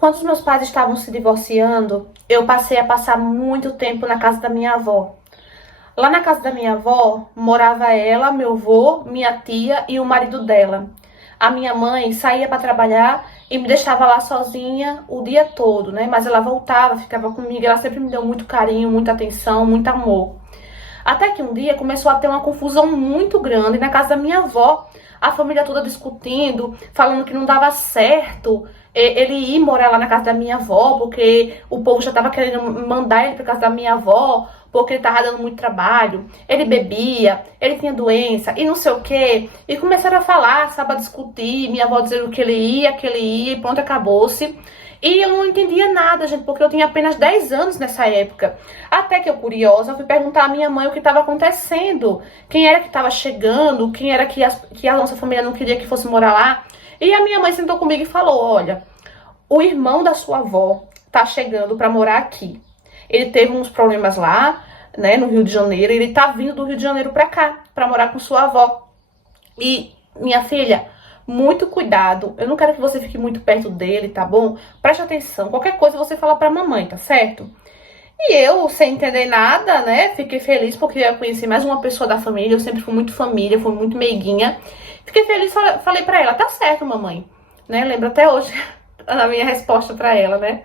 Quando os meus pais estavam se divorciando, eu passei a passar muito tempo na casa da minha avó. Lá na casa da minha avó, morava ela, meu avô, minha tia e o marido dela. A minha mãe saía para trabalhar e me deixava lá sozinha o dia todo, né? Mas ela voltava, ficava comigo, ela sempre me deu muito carinho, muita atenção, muito amor. Até que um dia começou a ter uma confusão muito grande na casa da minha avó. A família toda discutindo, falando que não dava certo ele ir morar lá na casa da minha avó, porque o povo já estava querendo mandar ele para casa da minha avó, porque ele tava dando muito trabalho. Ele bebia, ele tinha doença e não sei o quê. E começaram a falar, sabe, a discutir. Minha avó dizendo que ele ia, e pronto, acabou-se. E eu não entendia nada, gente, porque eu tinha apenas 10 anos nessa época. Até que eu, curiosa, fui perguntar à minha mãe o que estava acontecendo. Quem era que estava chegando, quem era que a nossa família não queria que fosse morar lá. E a minha mãe sentou comigo e falou, olha, o irmão da sua avó tá chegando para morar aqui. Ele teve uns problemas lá, né, no Rio de Janeiro. Ele tá vindo do Rio de Janeiro para cá, para morar com sua avó. E, minha filha, muito cuidado. Eu não quero que você fique muito perto dele, tá bom? Preste atenção. Qualquer coisa você fala pra mamãe, tá certo? E eu, sem entender nada, né? Fiquei feliz porque eu conheci mais uma pessoa da família. Eu sempre fui muito família, fui muito meiguinha. Fiquei feliz, falei pra ela, tá certo, mamãe. Né? Lembro até hoje a minha resposta pra ela, né?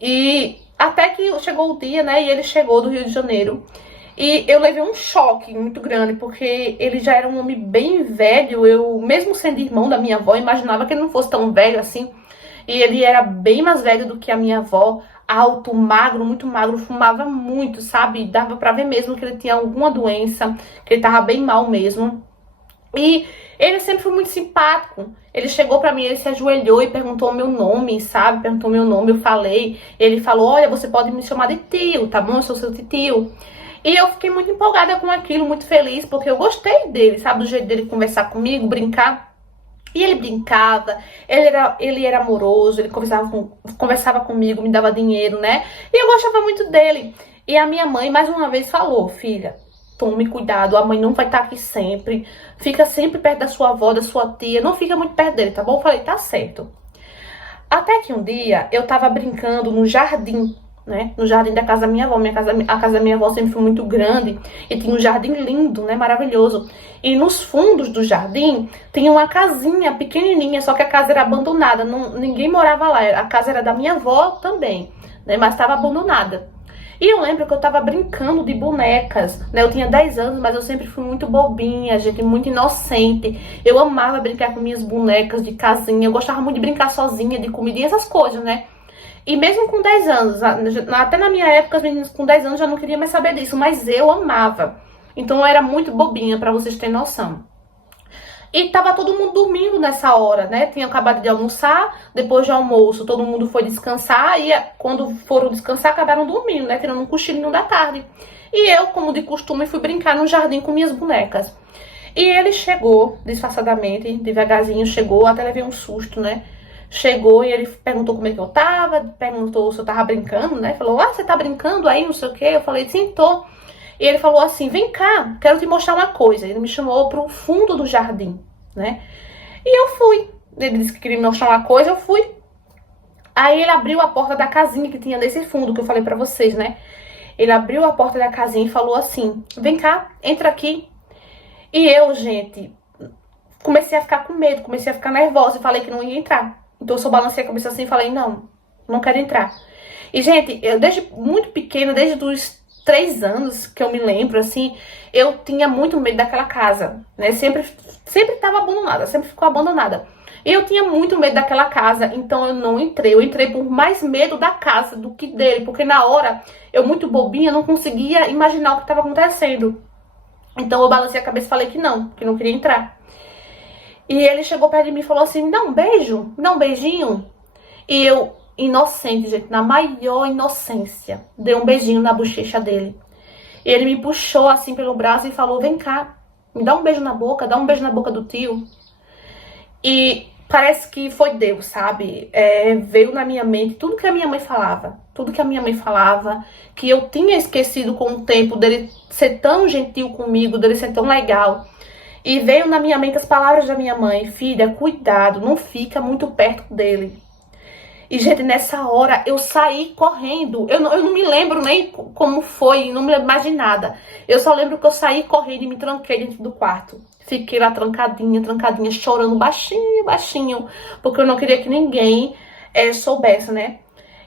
E até que chegou o dia, né? E ele chegou do Rio de Janeiro. E eu levei um choque muito grande, porque ele já era um homem bem velho. Eu, mesmo sendo irmão da minha avó, imaginava que ele não fosse tão velho assim. E ele era bem mais velho do que a minha avó, alto, magro, muito magro, fumava muito, sabe? Dava pra ver mesmo que ele tinha alguma doença, que ele tava bem mal mesmo. E ele sempre foi muito simpático. Ele chegou pra mim, ele se ajoelhou e perguntou o meu nome, sabe? Perguntou meu nome, eu falei. Ele falou, olha, você pode me chamar de tio, tá bom? Eu sou seu tio. E eu fiquei muito empolgada com aquilo, muito feliz, porque eu gostei dele, sabe? Do jeito dele conversar comigo, brincar. E ele brincava, ele era amoroso, ele conversava comigo, me dava dinheiro, né? E eu gostava muito dele. E a minha mãe, mais uma vez, falou, filha, tome cuidado, a mãe não vai estar aqui sempre. Fica sempre perto da sua avó, da sua tia, não fica muito perto dele, tá bom? Eu falei, tá certo. Até que um dia, eu tava brincando no jardim, né? No jardim da casa da minha avó. A casa da minha avó sempre foi muito grande e tinha um jardim lindo, né? Maravilhoso. E nos fundos do jardim tinha uma casinha pequenininha, só que a casa era abandonada. Ninguém morava lá. A casa era da minha avó também, né? Mas estava abandonada. E eu lembro que eu tava brincando de bonecas, né? Eu tinha 10 anos, mas eu sempre fui muito bobinha, gente, muito inocente. Eu amava brincar com minhas bonecas de casinha. Eu gostava muito de brincar sozinha, de comida e essas coisas, né? E mesmo com 10 anos, até na minha época, as meninas com 10 anos já não queriam mais saber disso, mas eu amava. Então eu era muito bobinha, pra vocês terem noção. E tava todo mundo dormindo nessa hora, né? Tinha acabado de almoçar, depois do almoço todo mundo foi descansar e quando foram descansar acabaram dormindo, né? Tirando um cochilinho da tarde. E eu, como de costume, fui brincar no jardim com minhas bonecas. E ele chegou, disfarçadamente, devagarzinho chegou, até levei um susto, né? Chegou e ele perguntou como é que eu tava, perguntou se eu tava brincando, né? Falou, ah, você tá brincando aí, não sei o quê. Eu falei, sim, tô. E ele falou assim, vem cá, quero te mostrar uma coisa. Ele me chamou pro fundo do jardim, né? E eu fui. Ele disse que queria me mostrar uma coisa, eu fui. Aí ele abriu a porta da casinha que tinha nesse fundo que eu falei pra vocês, né? Ele abriu a porta da casinha e falou assim, vem cá, entra aqui. E eu, gente, comecei a ficar com medo, comecei a ficar nervosa e falei que não ia entrar. Então eu só balancei a cabeça assim e falei, não, não quero entrar. E, gente, eu desde muito pequena, desde os 3 anos que eu me lembro, assim, eu tinha muito medo daquela casa, né? Sempre estava abandonada, sempre ficou abandonada. E eu tinha muito medo daquela casa, então eu não entrei. Eu entrei por mais medo da casa do que dele, porque na hora, eu muito bobinha, não conseguia imaginar o que estava acontecendo. Então eu balancei a cabeça e falei que não queria entrar. E ele chegou perto de mim e falou assim, me dá um beijo, me dá um beijinho. E eu, inocente, gente, na maior inocência, dei um beijinho na bochecha dele. E ele me puxou assim pelo braço e falou, vem cá, me dá um beijo na boca, dá um beijo na boca do tio. E parece que foi Deus, sabe? Veio na minha mente tudo que a minha mãe falava. Tudo que a minha mãe falava, que eu tinha esquecido com o tempo dele ser tão gentil comigo, dele ser tão legal. E veio na minha mente as palavras da minha mãe, filha, cuidado, não fica muito perto dele. E, gente, nessa hora eu saí correndo. Eu não me lembro nem como foi, não me lembro mais de nada. Eu só lembro que eu saí correndo e me tranquei dentro do quarto. Fiquei lá trancadinha, trancadinha, chorando baixinho, baixinho, porque eu não queria que ninguém soubesse, né?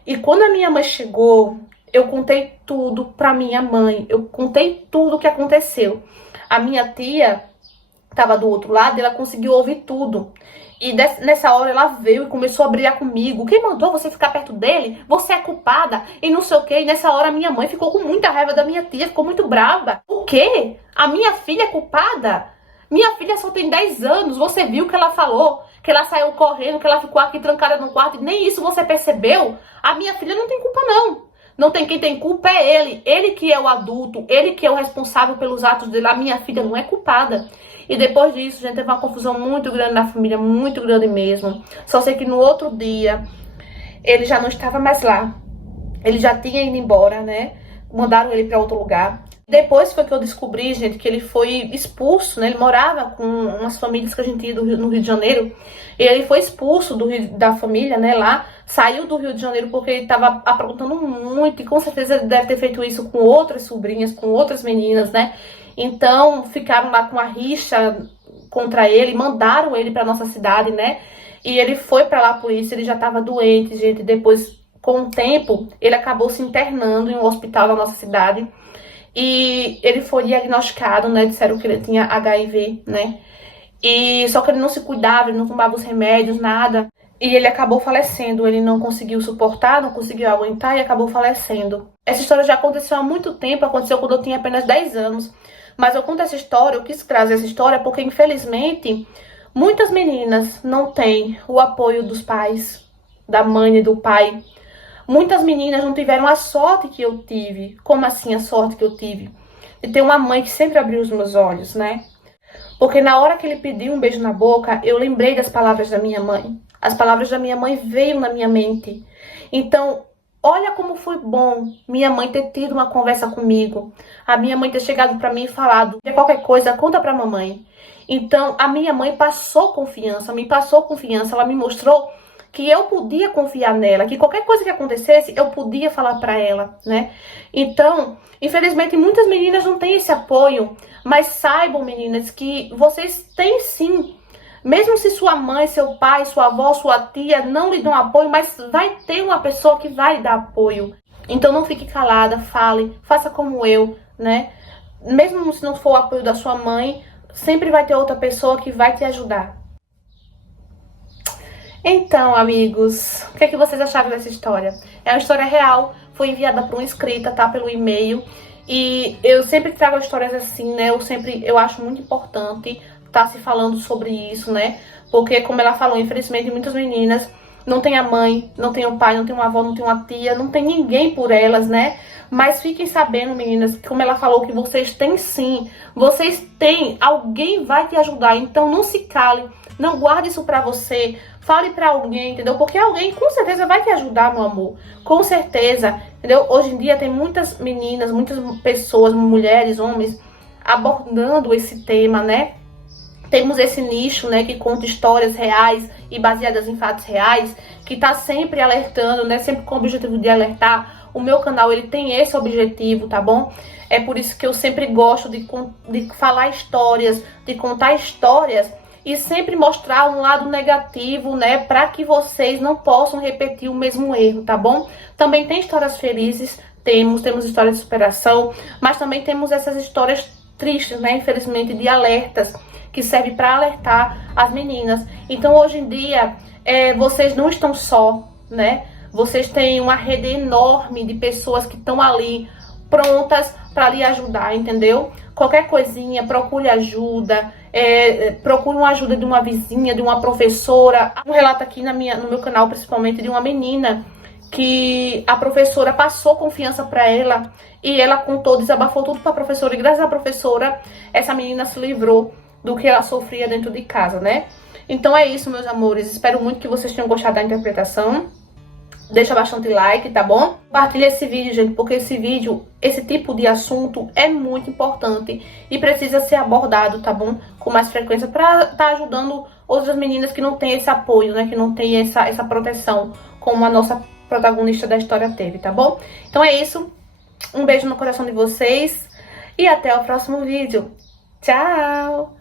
E quando a minha mãe chegou, eu contei tudo pra minha mãe. Eu contei tudo o que aconteceu. A minha tia tava do outro lado, ela conseguiu ouvir tudo. E nessa hora ela veio e começou a brigar comigo. Quem mandou você ficar perto dele? Você é culpada e não sei o quê. E nessa hora minha mãe ficou com muita raiva da minha tia, ficou muito brava. O quê? A minha filha é culpada? Minha filha só tem 10 anos. Você viu o que ela falou? Que ela saiu correndo, que ela ficou aqui trancada no quarto e nem isso você percebeu? A minha filha não tem culpa, não. Não tem, quem tem culpa é ele. Ele que é o adulto, ele que é o responsável pelos atos dele. A minha filha não é culpada. E depois disso, gente, teve uma confusão muito grande na família, muito grande mesmo. Só sei que no outro dia, ele já não estava mais lá. Ele já tinha ido embora, né? Mandaram ele para outro lugar. Depois foi que eu descobri, gente, que ele foi expulso, né? Ele morava com umas famílias que a gente ia no Rio de Janeiro. E ele foi expulso da família, né, lá. Saiu do Rio de Janeiro porque ele estava aprontando muito. E com certeza ele deve ter feito isso com outras sobrinhas, com outras meninas, né? Então, ficaram lá com a rixa contra ele, mandaram ele para nossa cidade, né? E ele foi para lá por isso, ele já estava doente, gente. Depois, com o tempo, ele acabou se internando em um hospital da nossa cidade. E ele foi diagnosticado, né? Disseram que ele tinha HIV, né? E só que ele não se cuidava, ele não tomava os remédios, nada. E ele acabou falecendo, ele não conseguiu suportar, não conseguiu aguentar e acabou falecendo. Essa história já aconteceu há muito tempo, aconteceu quando eu tinha apenas 10 anos. Mas eu conto essa história, eu quis trazer essa história porque, infelizmente, muitas meninas não têm o apoio dos pais, da mãe e do pai. Muitas meninas não tiveram a sorte que eu tive. Como assim a sorte que eu tive? De ter uma mãe que sempre abriu os meus olhos, né? Porque na hora que ele pediu um beijo na boca, eu lembrei das palavras da minha mãe. As palavras da minha mãe veio na minha mente. Então, olha como foi bom minha mãe ter tido uma conversa comigo. A minha mãe ter chegado pra mim e falado, qualquer coisa, conta pra mamãe. Então, a minha mãe passou confiança, me passou confiança. Ela me mostrou que eu podia confiar nela, que qualquer coisa que acontecesse, eu podia falar pra ela, né? Então, infelizmente, muitas meninas não têm esse apoio. Mas saibam, meninas, que vocês têm sim. Mesmo se sua mãe, seu pai, sua avó, sua tia não lhe dão apoio, mas vai ter uma pessoa que vai dar apoio. Então não fique calada, fale, faça como eu, né? Mesmo se não for o apoio da sua mãe, sempre vai ter outra pessoa que vai te ajudar. Então, amigos, o que é que vocês acharam dessa história? É uma história real, foi enviada por uma inscrita, tá? Pelo e-mail. E eu sempre trago histórias assim, né? Eu acho muito importante tá se falando sobre isso, né? Porque, como ela falou, infelizmente, muitas meninas não tem a mãe, não tem o pai, não tem uma avó, não tem uma tia, não tem ninguém por elas, né? Mas fiquem sabendo, meninas, como ela falou, que vocês têm sim. Vocês têm, alguém vai te ajudar. Então não se cale, não guarde isso pra você. Fale pra alguém, entendeu? Porque alguém com certeza vai te ajudar, meu amor. Com certeza, entendeu? Hoje em dia tem muitas meninas, muitas pessoas, mulheres, homens, abordando esse tema, né? Temos esse nicho, né, que conta histórias reais e baseadas em fatos reais, que tá sempre alertando, né, sempre com o objetivo de alertar. O meu canal, ele tem esse objetivo, tá bom? É por isso que eu sempre gosto de falar histórias, de contar histórias e sempre mostrar um lado negativo, né, para que vocês não possam repetir o mesmo erro, tá bom? Também tem histórias felizes, temos histórias de superação, mas também temos essas histórias tristes, né, infelizmente, de alertas, que serve para alertar as meninas. Então, hoje em dia, vocês não estão só, né? Vocês têm uma rede enorme de pessoas que estão ali prontas para lhe ajudar, entendeu? Qualquer coisinha, procure ajuda, procure uma ajuda de uma vizinha, de uma professora. Um relato aqui no meu canal, principalmente, de uma menina que a professora passou confiança para ela e ela contou, desabafou tudo para a professora. E graças à professora, essa menina se livrou do que ela sofria dentro de casa, né? Então é isso, meus amores. Espero muito que vocês tenham gostado da interpretação. Deixa bastante like, tá bom? Compartilha esse vídeo, gente, porque esse tipo de assunto é muito importante e precisa ser abordado, tá bom? Com mais frequência para tá ajudando outras meninas que não têm esse apoio, né? Que não têm essa proteção como a nossa protagonista da história teve, tá bom? Então é isso. Um beijo no coração de vocês e até o próximo vídeo. Tchau!